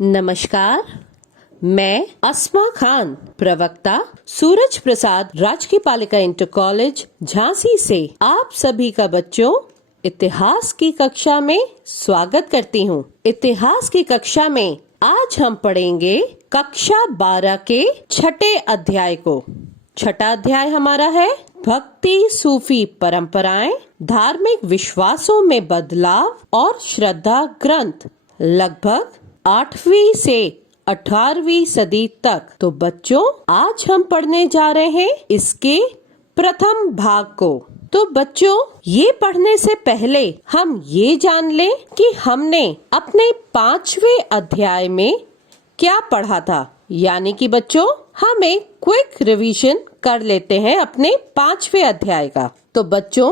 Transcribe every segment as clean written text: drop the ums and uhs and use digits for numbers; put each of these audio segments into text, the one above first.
नमस्कार, मैं अस्मा खान, प्रवक्ता सूरज प्रसाद राजकीय बालिका इंटर कॉलेज झांसी से आप सभी का बच्चों इतिहास की कक्षा में स्वागत करती हूँ। इतिहास की कक्षा में आज हम पढ़ेंगे कक्षा 12 के छठे अध्याय को। छठा अध्याय हमारा है भक्ति सूफी परंपराएं, धार्मिक विश्वासों में बदलाव और श्रद्धा ग्रंथ, लगभग 8वीं से 18वीं सदी तक। तो बच्चों, आज हम पढ़ने जा रहे हैं इसके प्रथम भाग को। तो बच्चों, ये पढ़ने से पहले हम ये जान लें कि हमने अपने 5वें अध्याय में क्या पढ़ा था। यानी कि बच्चों, हम एक क्विक रिवीजन कर लेते हैं अपने 5वें अध्याय का। तो बच्चों,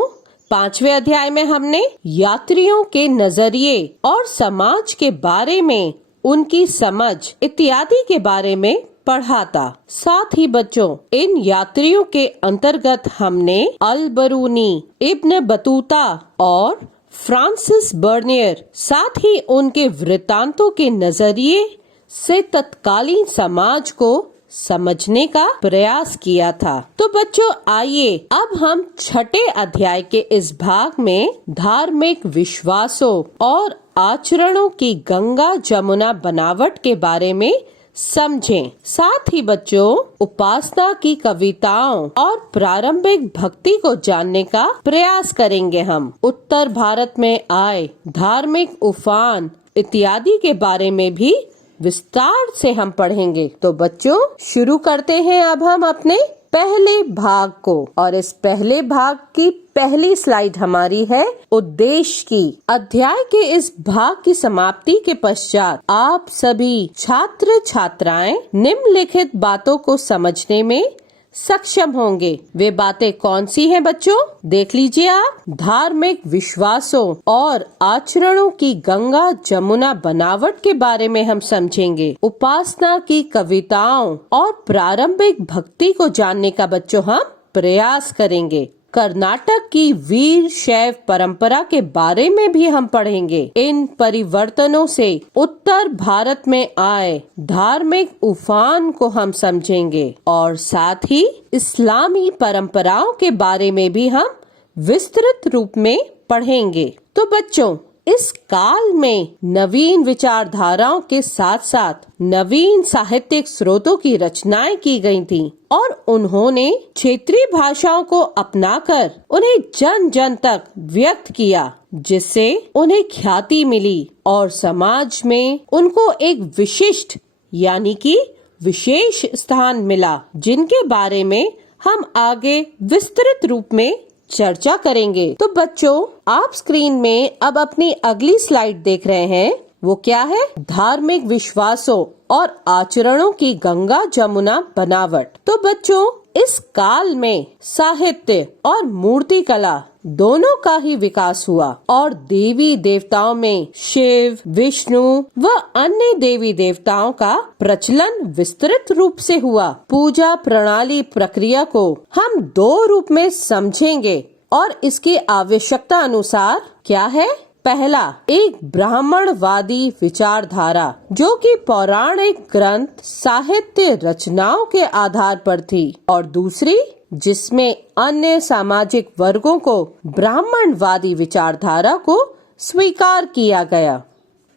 5वें अध्याय में हमने यात्रियों के नजरिए और समाज के बारे में उनकी समझ इत्यादि के बारे में पढ़ा था। साथ ही बच्चों, इन यात्रियों के अंतर्गत हमने अल बरूनी, इब्न बतूता और फ्रांसिस बर्नियर, साथ ही उनके वृत्तांतों के नजरिए से तत्कालीन समाज को समझने का प्रयास किया था। तो बच्चों, आइए अब हम छठे अध्याय के इस भाग में धार्मिक विश्वासों और आचरणों की गंगा जमुना बनावट के बारे में समझें। साथ ही बच्चों, उपासना की कविताओं और प्रारंभिक भक्ति को जानने का प्रयास करेंगे। हम उत्तर भारत में आए धार्मिक उफान इत्यादि के बारे में भी विस्तार से हम पढ़ेंगे। तो बच्चों, शुरू करते हैं अब हम अपने पहले भाग को। और इस पहले भाग की पहली स्लाइड हमारी है उद्देश्य की। अध्याय के इस भाग की समाप्ति के पश्चात आप सभी छात्र छात्राएं निम्नलिखित बातों को समझने में सक्षम होंगे। वे बातें कौन सी हैं बच्चों? देख लीजिए आप। धार्मिक विश्वासों और आचरणों की गंगा जमुना बनावट के बारे में हम समझेंगे। उपासना की कविताओं और प्रारंभिक भक्ति को जानने का बच्चों हम प्रयास करेंगे। कर्नाटक की वीर शैव परंपरा के बारे में भी हम पढ़ेंगे। इन परिवर्तनों से उत्तर भारत में आए धार्मिक उफान को हम समझेंगे और साथ ही इस्लामी परंपराओं के बारे में भी हम विस्तृत रूप में पढ़ेंगे। तो बच्चों, इस काल में नवीन विचारधाराओं के साथ साथ नवीन साहित्यिक स्रोतों की रचनाएं की गई थीं और उन्होंने क्षेत्रीय भाषाओं को अपनाकर उन्हें जन जन तक व्यक्त किया, जिससे उन्हें ख्याति मिली और समाज में उनको एक विशिष्ट यानी कि विशेष स्थान मिला, जिनके बारे में हम आगे विस्तृत रूप में चर्चा करेंगे। तो बच्चों, आप स्क्रीन में अब अपनी अगली स्लाइड देख रहे हैं। वो क्या है? धार्मिक विश्वासों और आचरणों की गंगा जमुना बनावट। तो बच्चों, इस काल में साहित्य और मूर्ति कला दोनों का ही विकास हुआ और देवी देवताओं में शिव, विष्णु व अन्य देवी देवताओं का प्रचलन विस्तृत रूप से हुआ। पूजा प्रणाली प्रक्रिया को हम 2 रूप में समझेंगे और इसकी आवश्यकता अनुसार क्या है? पहला, एक ब्राह्मणवादी विचारधारा जो कि पौराणिक ग्रंथ साहित्य रचनाओं के आधार पर थी, और दूसरी जिसमें अन्य सामाजिक वर्गों को ब्राह्मणवादी विचारधारा को स्वीकार किया गया।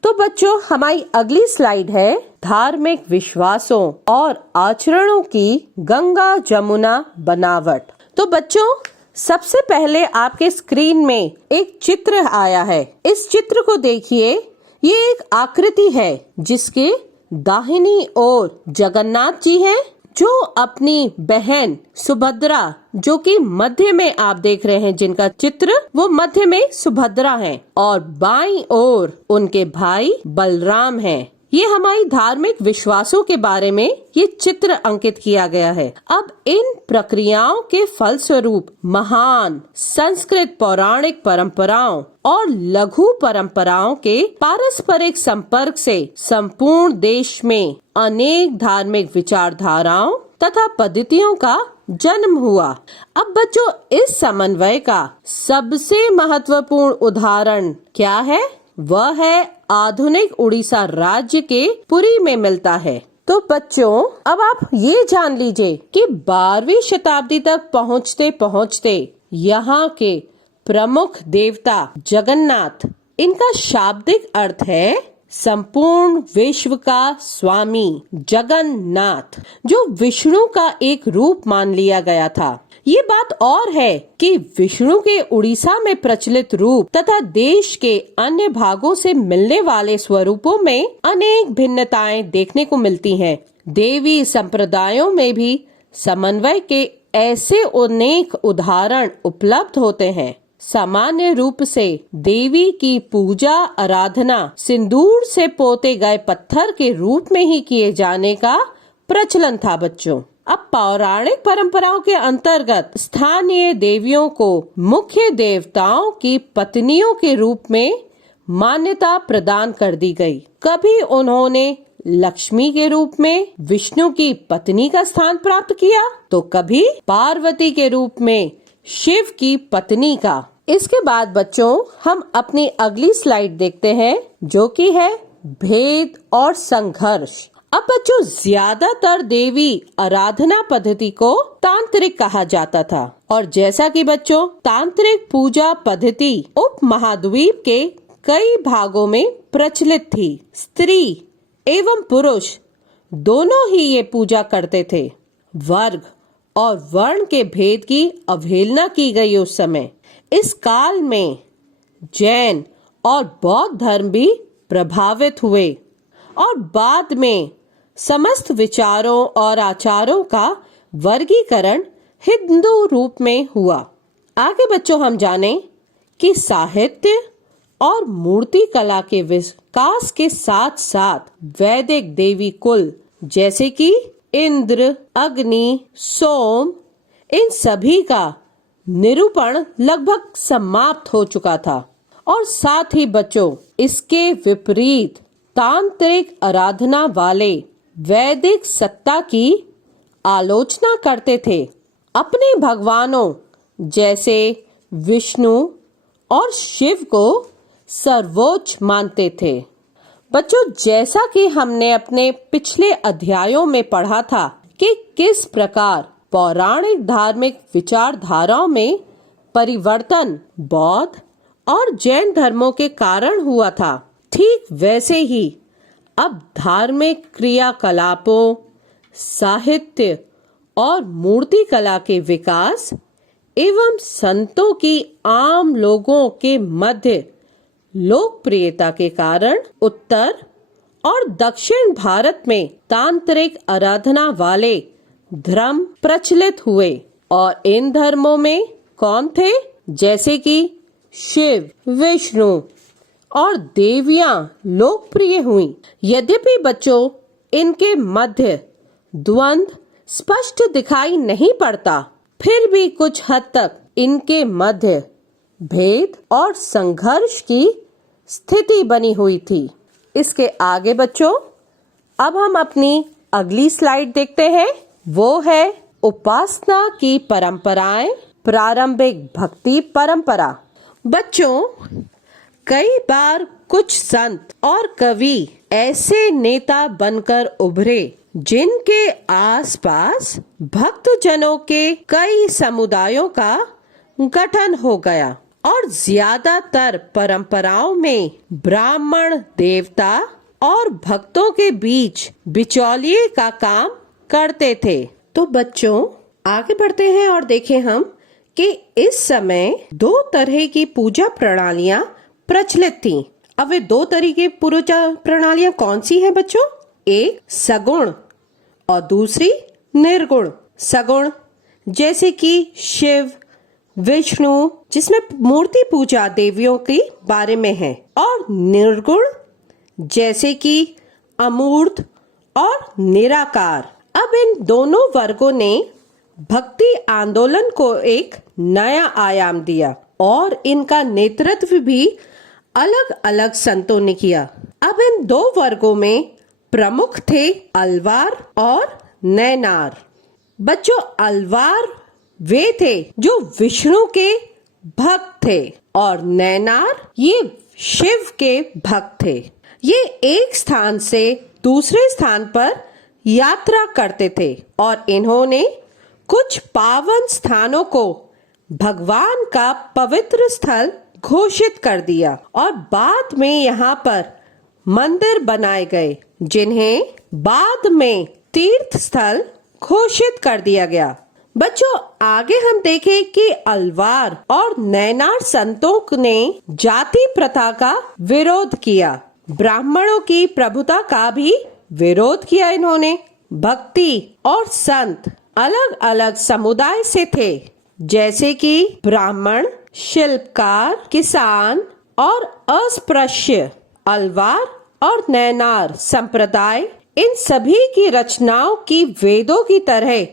तो बच्चों, हमारी अगली स्लाइड है धार्मिक विश्वासों और आचरणों की गंगा जमुना बनावट। तो बच्चों, सबसे पहले आपके स्क्रीन में एक चित्र आया है। इस चित्र को देखिए। ये एक आकृति है जिसके दाहिनी ओर जगन्नाथ जी हैं, जो अपनी बहन सुभद्रा, जो कि मध्य में आप देख रहे हैं जिनका चित्र, वो मध्य में सुभद्रा हैं, और बाईं ओर उनके भाई बलराम हैं। ये हमारी धार्मिक विश्वासों के बारे में ये चित्र अंकित किया गया है। अब इन प्रक्रियाओं के फलस्वरूप महान संस्कृत पौराणिक परंपराओं और लघु परंपराओं के पारस्परिक संपर्क से संपूर्ण देश में अनेक धार्मिक विचारधाराओं तथा पद्धतियों का जन्म हुआ। अब बच्चों, इस समन्वय का सबसे महत्वपूर्ण उदाहरण क्या है? वह है आधुनिक उड़ीसा राज्य के पुरी में मिलता है। तो बच्चों, अब आप ये जान लीजिए कि 12वीं शताब्दी तक पहुँचते पहुँचते यहाँ के प्रमुख देवता जगन्नाथ, इनका शाब्दिक अर्थ है संपूर्ण विश्व का स्वामी जगन्नाथ, जो विष्णु का एक रूप मान लिया गया था। ये बात और है कि विष्णु के उड़ीसा में प्रचलित रूप तथा देश के अन्य भागों से मिलने वाले स्वरूपों में अनेक भिन्नताएं देखने को मिलती हैं। देवी संप्रदायों में भी समन्वय के ऐसे अनेक उदाहरण उपलब्ध होते हैं। सामान्य रूप से देवी की पूजा आराधना सिंदूर से पोते गए पत्थर के रूप में ही किए जाने का प्रचलन था बच्चों। अब पौराणिक परंपराओं के अंतर्गत स्थानीय देवियों को मुख्य देवताओं की पत्नियों के रूप में मान्यता प्रदान कर दी गई। कभी उन्होंने लक्ष्मी के रूप में विष्णु की पत्नी का स्थान प्राप्त किया, तो कभी पार्वती के रूप में शिव की पत्नी का। इसके बाद बच्चों, हम अपनी अगली स्लाइड देखते हैं, जो कि है भेद और संघर्ष। अब बच्चों, ज्यादातर देवी आराधना पद्धति को तांत्रिक कहा जाता था, और जैसा कि बच्चों तांत्रिक पूजा पद्धति उप महाद्वीप के कई भागों में प्रचलित थी। स्त्री एवं पुरुष दोनों ही ये पूजा करते थे। वर्ग और वर्ण के भेद की अवहेलना की गई उस समय। इस काल में जैन और बौद्ध धर्म भी प्रभावित हुए और बाद में समस्त विचारों और आचारों का वर्गीकरण हिंदू रूप में हुआ। आगे बच्चों हम जानें कि साहित्य और मूर्ति कला के विकास के साथ साथ वैदिक देवी कुल जैसे कि इंद्र, अग्नि, सोम, इन सभी का निरूपण लगभग समाप्त हो चुका था, और साथ ही बच्चों इसके विपरीत तांत्रिक आराधना वाले वैदिक सत्ता की आलोचना करते थे। अपने भगवानों जैसे विष्णु और शिव को सर्वोच्च मानते थे। बच्चों, जैसा कि हमने अपने पिछले अध्यायों में पढ़ा था कि किस प्रकार पौराणिक धार्मिक विचारधाराओं में परिवर्तन बौद्ध और जैन धर्मों के कारण हुआ था, ठीक वैसे ही अब धार्मिक क्रियाकलापों, साहित्य और मूर्ति कला के विकास एवं संतों की आम लोगों के मध्य लोकप्रियता के कारण उत्तर और दक्षिण भारत में तांत्रिक आराधना वाले धर्म प्रचलित हुए। और इन धर्मों में कौन थे? जैसे कि शिव, विष्णु और देवियां लोकप्रिय हुई। यद्यपि बच्चों इनके मध्य द्वंद्व स्पष्ट दिखाई नहीं पड़ता, फिर भी कुछ हद तक इनके मध्य भेद और संघर्ष की स्थिति बनी हुई थी। इसके आगे बच्चों, अब हम अपनी अगली स्लाइड देखते हैं। वो है उपासना की परंपराएं, प्रारंभिक भक्ति परंपरा। बच्चों, कई बार कुछ संत और कवि ऐसे नेता बनकर उभरे जिनके आसपास भक्तजनों के कई समुदायों का गठन हो गया, और ज्यादातर परंपराओं में ब्राह्मण देवता और भक्तों के बीच बिचौलिए का काम करते थे। तो बच्चों, आगे बढ़ते हैं और देखें हम कि इस समय दो तरह की पूजा प्रणालियां प्रचलित थीं। अब वे दो तरह की पूजा प्रणालियां कौन सी हैं बच्चों? एक सगुण और दूसरी निर्गुण। सगुण जैसे कि शिव, विष्णु, जिसमें मूर्ति पूजा देवियों के बारे में है, और निर्गुण जैसे कि अमूर्त और निराकार। अब इन दोनों वर्गों ने भक्ति आंदोलन को एक नया आयाम दिया और इनका नेतृत्व भी अलग अलग संतों ने किया। अब इन दो वर्गों में प्रमुख थे अलवार और नैनार। बच्चों, अलवार वे थे जो विष्णु के भक्त थे और नैनार ये शिव के भक्त थे। ये एक स्थान से दूसरे स्थान पर यात्रा करते थे और इन्होंने कुछ पावन स्थानों को भगवान का पवित्र स्थल घोषित कर दिया और बाद में यहाँ पर मंदिर बनाए गए, जिन्हें बाद में तीर्थ स्थल घोषित कर दिया गया। बच्चों, आगे हम देखें कि अलवार और नैनार संतों ने जाति प्रथा का विरोध किया, ब्राह्मणों की प्रभुता का भी विरोध किया। इन्होंने भक्ति और संत अलग अलग समुदाय से थे, जैसे कि ब्राह्मण, शिल्पकार, किसान और अस्पृश्य। अलवार और नैनार संप्रदाय, इन सभी की रचनाओं की वेदों की तरह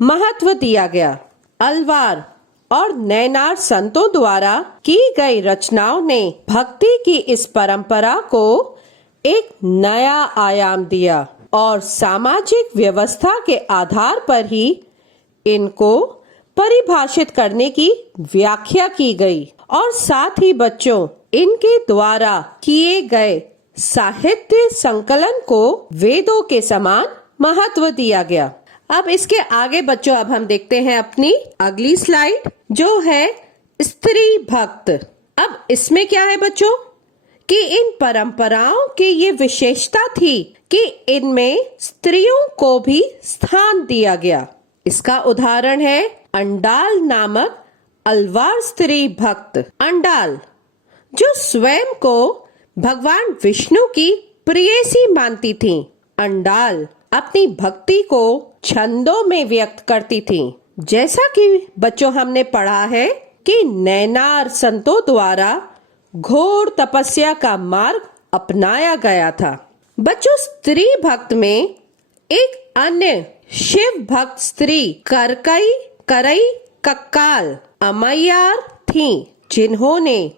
महत्व दिया गया। अलवार और नैनार संतों द्वारा की गई रचनाओं ने भक्ति की इस परंपरा को एक नया आयाम दिया और सामाजिक व्यवस्था के आधार पर ही इनको परिभाषित करने की व्याख्या की गई और साथ ही बच्चों, इनके द्वारा किए गए साहित्य संकलन को वेदों के समान महत्व दिया गया। अब इसके आगे बच्चों, अब हम देखते हैं अपनी अगली स्लाइड, जो है स्त्री भक्त। अब इसमें क्या है बच्चों कि इन परंपराओं की ये विशेषता थी कि इनमें स्त्रियों को भी स्थान दिया गया। इसका उदाहरण है अंडाल नामक अलवार स्त्री भक्त। अंडाल, जो स्वयं को भगवान विष्णु की प्रेयसी मानती थी, अंडाल अपनी भक्ति को छंदों में व्यक्त करती थी। जैसा कि बच्चों हमने पढ़ा है कि नैनार संतों द्वारा घोर तपस्या का मार्ग अपनाया गया था। बच्चों, स्त्री भक्त में एक अन्य शिव भक्त स्त्री करई कक्काल अमैयार थी, जिन्होंने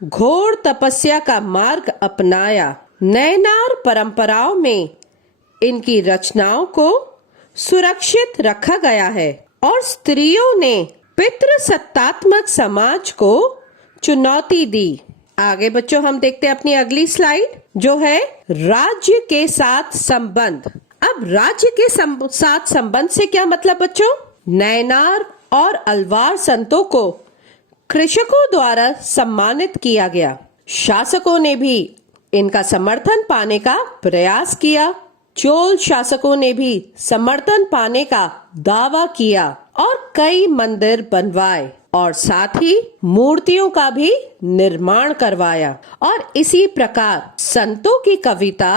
घोर तपस्या का मार्ग अपनाया। नैनार परंपराओं में इनकी रचनाओं को सुरक्षित रखा गया है और स्त्रियों ने पितृसत्तात्मक समाज को चुनौती दी। आगे बच्चों हम देखते हैं अपनी अगली स्लाइड, जो है राज्य के साथ संबंध। अब राज्य के साथ संबंध से क्या मतलब बच्चों? नैनार और अलवार संतों को कृषकों द्वारा सम्मानित किया गया। शासकों ने भी इनका समर्थन पाने का प्रयास किया। चोल शासकों ने भी समर्थन पाने का दावा किया और कई मंदिर बनवाए और साथ ही मूर्तियों का भी निर्माण करवाया। और इसी प्रकार संतों की कविता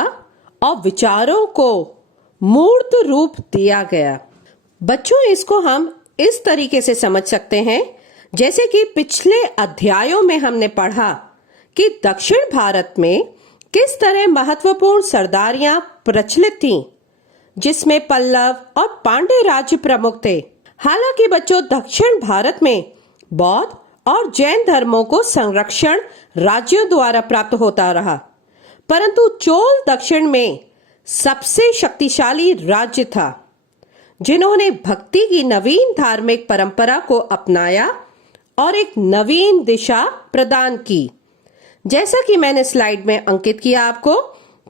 और विचारों को मूर्त रूप दिया गया। बच्चों, इसको हम इस तरीके से समझ सकते हैं, जैसे कि पिछले अध्यायों में हमने पढ़ा कि दक्षिण भारत में किस तरह महत्वपूर्ण सरदारियां प्रचलित थीं, जिसमें पल्लव और पांड्य राज्य प्रमुख थे। हालांकि बच्चों, दक्षिण भारत में बौद्ध और जैन धर्मों को संरक्षण राज्यों द्वारा प्राप्त होता रहा, परंतु चोल दक्षिण में सबसे शक्तिशाली राज्य था, जिन्होंने भक्ति की नवीन धार्मिक परंपरा को अपनाया और एक नवीन दिशा प्रदान की। जैसा कि मैंने स्लाइड में अंकित किया आपको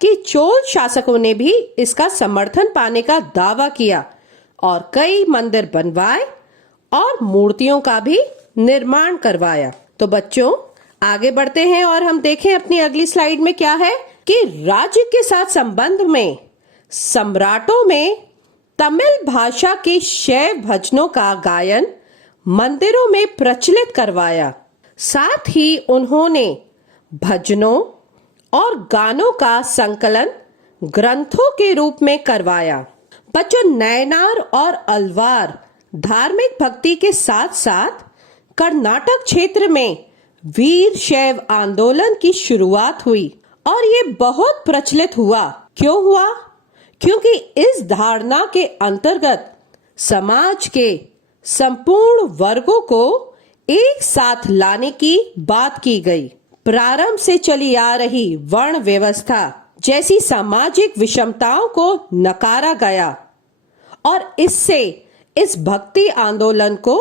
कि चोल शासकों ने भी इसका समर्थन पाने का दावा किया और कई मंदिर बनवाए और मूर्तियों का भी निर्माण करवाया। तो बच्चों, आगे बढ़ते हैं और हम देखें अपनी अगली स्लाइड में क्या है कि राज्य के साथ संबंध में सम्राटों में तमिल भाषा के शैव भजनों का गायन मंदिरों में प्रचलित करवाया। साथ ही उन्होंने भजनों और गानों का संकलन ग्रंथों के रूप में करवाया। बच्चों, नैनार और अलवार धार्मिक भक्ति के साथ साथ कर्नाटक क्षेत्र में वीर शैव आंदोलन की शुरुआत हुई और ये बहुत प्रचलित हुआ। क्यों हुआ? क्योंकि इस धारणा के अंतर्गत समाज के संपूर्ण वर्गों को एक साथ लाने की बात की गई। प्रारंभ से चली आ रही वर्ण व्यवस्था जैसी सामाजिक विषमताओं को नकारा गया और इससे इस भक्ति आंदोलन को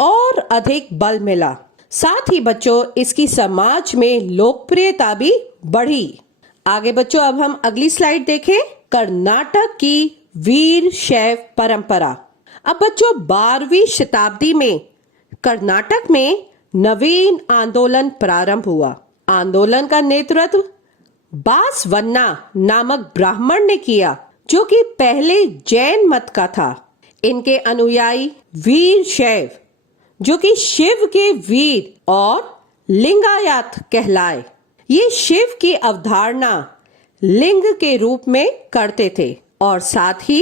और अधिक बल मिला। साथ ही बच्चों, इसकी समाज में लोकप्रियता भी बढ़ी। आगे बच्चों अब हम अगली स्लाइड देखें। कर्नाटक की वीर शैव परंपरा। अब बच्चों 12वीं शताब्दी में कर्नाटक में नवीन आंदोलन प्रारंभ हुआ। आंदोलन का नेतृत्व बासवन्ना नामक ब्राह्मण ने किया, जो कि पहले जैन मत का था। इनके अनुयायी वीर शैव, जो कि शिव के वीर और लिंगायत कहलाए, ये शिव की अवधारणा लिंग के रूप में करते थे और साथ ही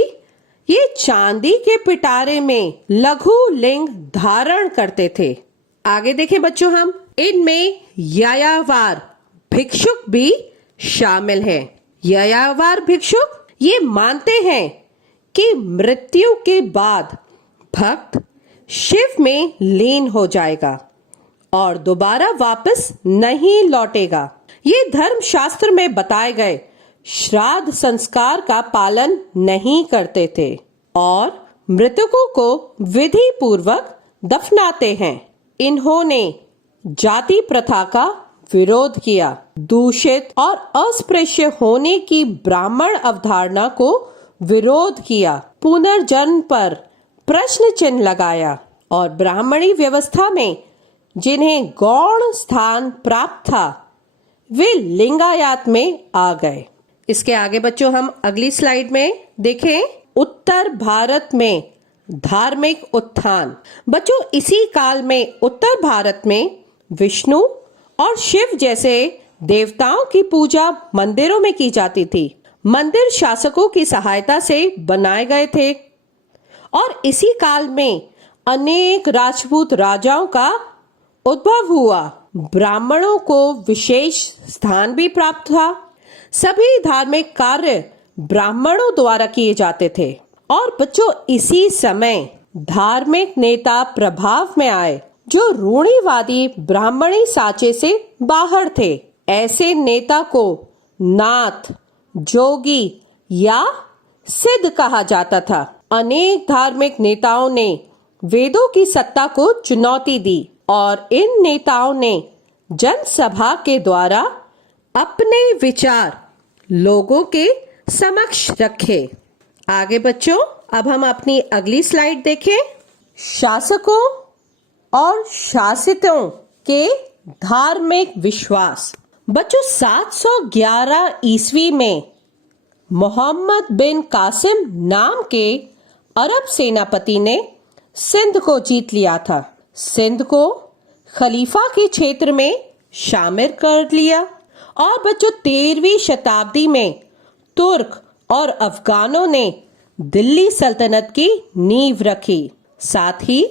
ये चांदी के पिटारे में लघु लिंग धारण करते थे। आगे देखें बच्चों, हम इनमें यायावर भिक्षुक भी शामिल हैं। यायावर भिक्षुक ये मानते हैं कि मृत्यु के बाद भक्त शिव में लीन हो जाएगा और दोबारा वापस नहीं लौटेगा। ये धर्म शास्त्र में बताए गए श्राद्ध संस्कार का पालन नहीं करते थे और मृतकों को विधि पूर्वक दफनाते हैं। इन्होंने जाति प्रथा का विरोध किया, दूषित और अस्पृश्य होने की ब्राह्मण अवधारणा को विरोध किया, पुनर्जन्म पर प्रश्न चिन्ह लगाया और ब्राह्मणी व्यवस्था में जिन्हें गौण स्थान प्राप्त था वे लिंगायत में आ गए। इसके आगे बच्चों हम अगली स्लाइड में देखें। उत्तर भारत में धार्मिक उत्थान। बच्चों इसी काल में उत्तर भारत में विष्णु और शिव जैसे देवताओं की पूजा मंदिरों में की जाती थी। मंदिर शासकों की सहायता से बनाए गए थे और इसी काल में अनेक राजपूत राजाओं का उद्भव हुआ। ब्राह्मणों को विशेष स्थान भी प्राप्त था। सभी धार्मिक कार्य ब्राह्मणों द्वारा किए जाते थे और बच्चों इसी समय धार्मिक नेता प्रभाव में आए जो रूढ़िवादी ब्राह्मणी साचे से बाहर थे। ऐसे नेता को नाथ, जोगी या सिद्ध कहा जाता था। अनेक धार्मिक नेताओं ने वेदों की सत्ता को चुनौती दी और इन नेताओं ने जनसभा के द्वारा अपने विचार लोगों के समक्ष रखे। आगे बच्चों अब हम अपनी अगली स्लाइड देखें। शासकों और शासितों के धार्मिक विश्वास। बच्चों 711 ईस्वी में मोहम्मद बिन कासिम नाम के अरब सेनापति ने सिंध को जीत लिया था। सिंध को खलीफा के क्षेत्र में शामिल कर लिया और बच्चों 13वीं शताब्दी में तुर्क और अफगानों ने दिल्ली सल्तनत की नींव रखी। साथ ही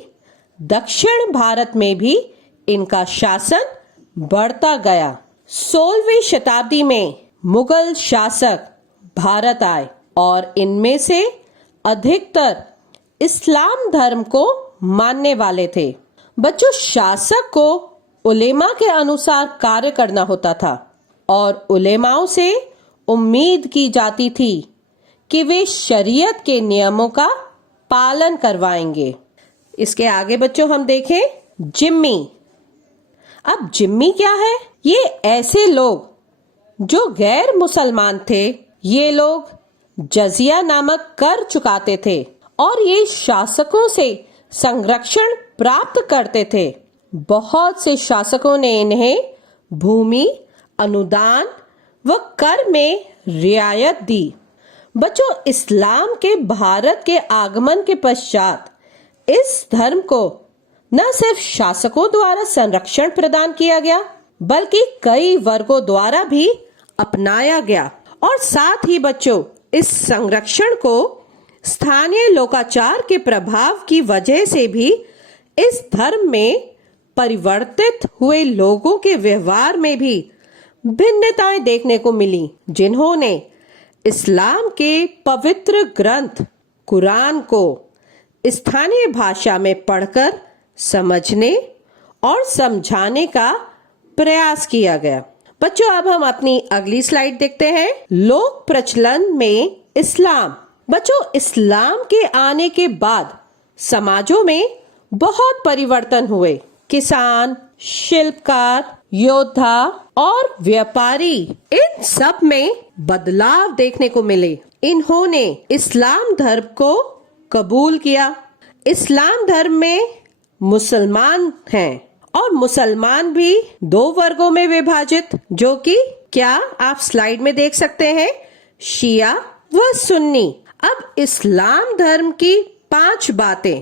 दक्षिण भारत में भी इनका शासन बढ़ता गया। 16वीं शताब्दी में मुगल शासक भारत आए और इनमें से अधिकतर इस्लाम धर्म को मानने वाले थे। बच्चों शासक को उलेमा के अनुसार कार्य करना होता था और उलेमाओं से उम्मीद की जाती थी कि वे शरीयत के नियमों का पालन करवाएंगे। इसके आगे बच्चों हम देखें जिम्मी। अब जिम्मी क्या है? ये ऐसे लोग जो गैर मुसलमान थे। ये लोग जजिया नामक कर चुकाते थे और ये शासकों से संरक्षण प्राप्त करते थे। बहुत से शासकों ने इन्हें भूमि, अनुदान व कर में रियायत दी। बच्चों इस्लाम के भारत के आगमन के पश्चात इस धर्म को न सिर्फ शासकों द्वारा संरक्षण प्रदान किया गया बल्कि कई वर्गों द्वारा भी अपनाया गया और साथ ही बच्चों इस संरक्षण को स्थानीय लोकाचार के प्रभाव की वजह से भी इस धर्म में परिवर्तित हुए लोगों के व्यवहार में भी भिन्नताएं देखने को मिली, जिन्होंने इस्लाम के पवित्र ग्रंथ कुरान को स्थानीय भाषा में पढ़कर समझने और समझाने का प्रयास किया गया। बच्चों अब हम अपनी अगली स्लाइड देखते हैं। लोक प्रचलन में इस्लाम। बच्चों इस्लाम के आने के बाद समाजों में बहुत परिवर्तन हुए। किसान, शिल्पकार, योद्धा और व्यापारी, इन सब में बदलाव देखने को मिले। इन्होंने इस्लाम धर्म को कबूल किया। इस्लाम धर्म में मुसलमान हैं और मुसलमान भी दो वर्गों में विभाजित, जो कि क्या आप स्लाइड में देख सकते हैं, शिया व सुन्नी। अब इस्लाम धर्म की 5 बातें,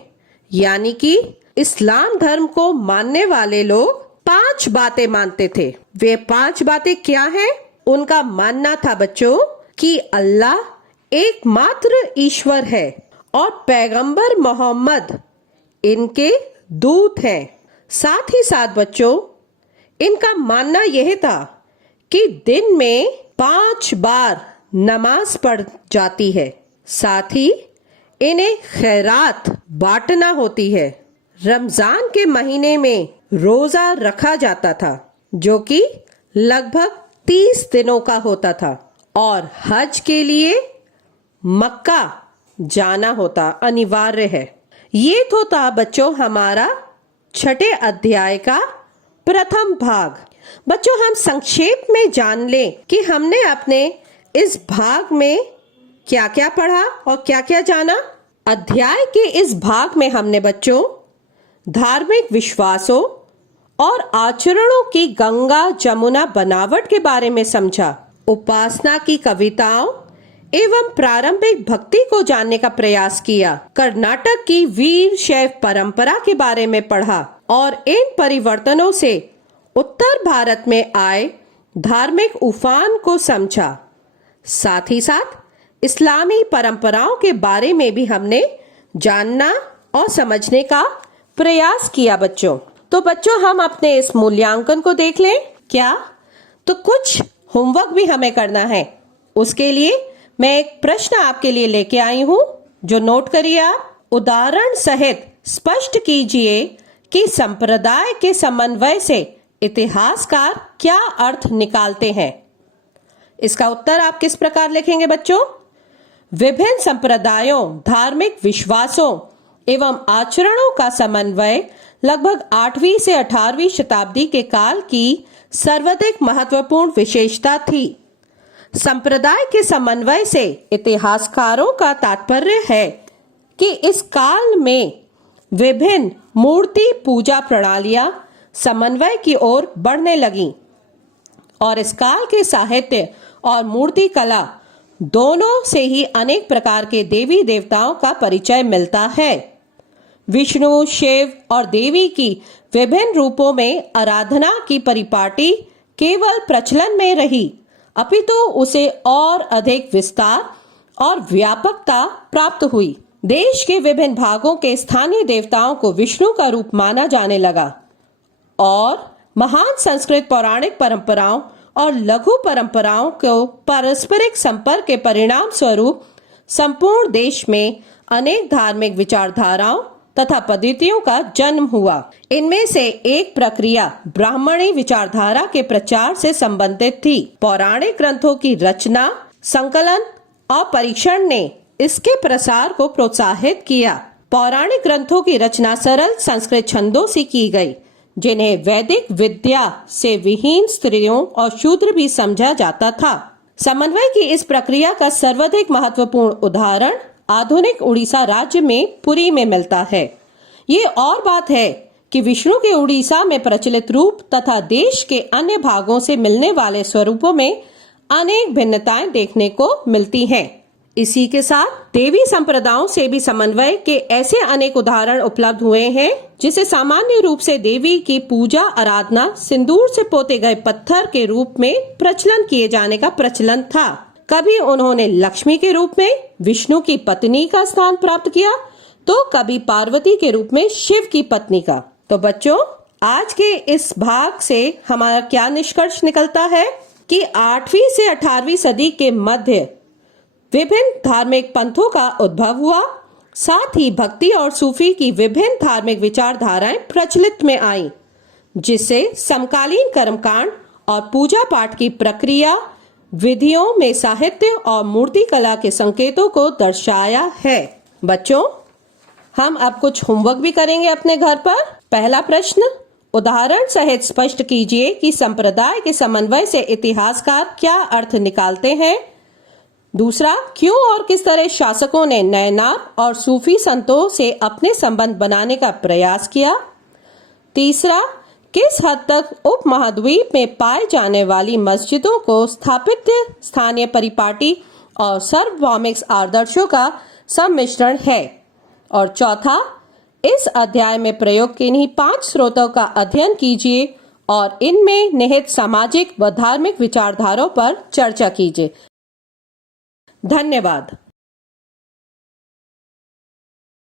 यानी कि इस्लाम धर्म को मानने वाले लोग 5 बातें मानते थे। वे 5 बातें क्या हैं? उनका मानना था बच्चों कि अल्लाह एकमात्र ईश्वर है और पैगंबर मोहम्मद इनके दूत हैं। साथ ही साथ बच्चों, इनका मानना यह था कि दिन में 5 बार नमाज पढ़ जाती है। साथ ही इन्हें खैरात बांटना होती है। रमजान के महीने में रोजा रखा जाता था, जो कि लगभग 30 दिनों का होता था, और हज के लिए मक्का जाना होता अनिवार्य है। ये तो था बच्चों हमारा 6 अध्याय का प्रथम भाग। बच्चों, हम संक्षेप में जान लें कि हमने अपने इस भाग में क्या क्या पढ़ा और क्या क्या जाना। अध्याय के इस भाग में हमने बच्चों धार्मिक विश्वासों और आचरणों की गंगा जमुना बनावट के बारे में समझा। उपासना की कविताओं एवं प्रारंभिक भक्ति को जानने का प्रयास किया। कर्नाटक की वीर शैव परंपरा के बारे में पढ़ा और इन परिवर्तनों से उत्तर भारत में आए धार्मिक उफान को समझा। साथ ही साथ इस्लामी परंपराओं के बारे में भी हमने जानना और समझने का प्रयास किया बच्चों। तो बच्चों, हम अपने इस मूल्यांकन को देख लें क्या? तो कुछ होमवर्क भी हमें करना है। उसके लिए मैं एक प्रश्न आपके लिए लेके आई हूँ, जो नोट करिए आप। उदाहरण सहित स्पष्ट कीजिए कि संप्रदाय के समन्वय से इतिहासकार क्या अर्थ निकालते हैं। इसका उत्तर आप किस प्रकार लिखेंगे बच्चों? विभिन्न संप्रदायों, धार्मिक विश्वासों एवं आचरणों का समन्वय लगभग 8वीं से 18वीं शताब्दी के काल की सर्वाधिक महत्वपूर्ण विशेषता थी। संप्रदाय के समन्वय से इतिहासकारों का तात्पर्य है कि इस काल में विभिन्न मूर्ति पूजा प्रणालियां समन्वय की ओर बढ़ने लगीं और इस काल के साहित्य और मूर्ति कला दोनों से ही अनेक प्रकार के देवी देवताओं का परिचय मिलता है। विष्णु, शिव और देवी की विभिन्न रूपों में आराधना की परिपाटी केवल प्रचलन में रही, अपितु उसे और अधिक विस्तार और व्यापकता प्राप्त हुई। देश के विभिन्न भागों के स्थानीय देवताओं को विष्णु का रूप माना जाने लगा और महान संस्कृत पौराणिक परंपराओं और लघु परंपराओं को पारस्परिक संपर्क के परिणाम स्वरूप संपूर्ण देश में अनेक धार्मिक विचारधाराओं तथा पद्धतियों का जन्म हुआ। इनमें से एक प्रक्रिया ब्राह्मणी विचारधारा के प्रचार से संबंधित थी। पौराणिक ग्रंथों की रचना, संकलन और परीक्षण ने इसके प्रसार को प्रोत्साहित किया। पौराणिक ग्रंथों की रचना सरल संस्कृत छंदों से की गई, जिन्हें वैदिक विद्या से विहीन स्त्रियों और शूद्र भी समझा जाता था। समन्वय की इस प्रक्रिया का सर्वाधिक महत्वपूर्ण उदाहरण आधुनिक उड़ीसा राज्य में पुरी में मिलता है। ये और बात है कि विष्णु के उड़ीसा में प्रचलित रूप तथा देश के अन्य भागों से मिलने वाले स्वरूपों में अनेक भिन्नताएं देखने को मिलती हैं। इसी के साथ देवी संप्रदायों से भी समन्वय के ऐसे अनेक उदाहरण उपलब्ध हुए हैं, जिसे सामान्य रूप से देवी की पूजा आराधना सिंदूर से पोते गए पत्थर के रूप में प्रचलन किए जाने का प्रचलन था। कभी उन्होंने लक्ष्मी के रूप में विष्णु की पत्नी का स्थान प्राप्त किया, तो कभी पार्वती के रूप में शिव की पत्नी का। तो बच्चों, आज के इस भाग से हमारा क्या निष्कर्ष निकलता है कि 8वीं से 18वीं सदी के मध्य विभिन्न धार्मिक पंथों का उद्भव हुआ। साथ ही भक्ति और सूफी की विभिन्न धार्मिक विचारधाराएं प्रचलित में आईं, जिससे समकालीन कर्मकांड और पूजा पाठ की प्रक्रिया विधियों में साहित्य और मूर्ति कला के संकेतों को दर्शाया है। बच्चों, हम अब कुछ होमवर्क भी करेंगे अपने घर पर। पहला प्रश्न, उदाहरण सहित स्पष्ट कीजिए कि संप्रदाय के समन्वय से इतिहासकार क्या अर्थ निकालते हैं। दूसरा, क्यों और किस तरह शासकों ने नैनार और सूफी संतों से अपने संबंध बनाने का प्रयास किया। तीसरा, किस हद तक उपमहाद्वीप में पाए जाने वाली मस्जिदों को स्थापित्य, स्थानीय परिपाटी और सार्वभौमिक आदर्शों का सम्मिश्रण है। और चौथा, इस अध्याय में प्रयोग किन्हीं 5 स्रोतों का अध्ययन कीजिए और इनमें निहित सामाजिक व धार्मिक विचारधाराओं पर चर्चा कीजिए। धन्यवाद।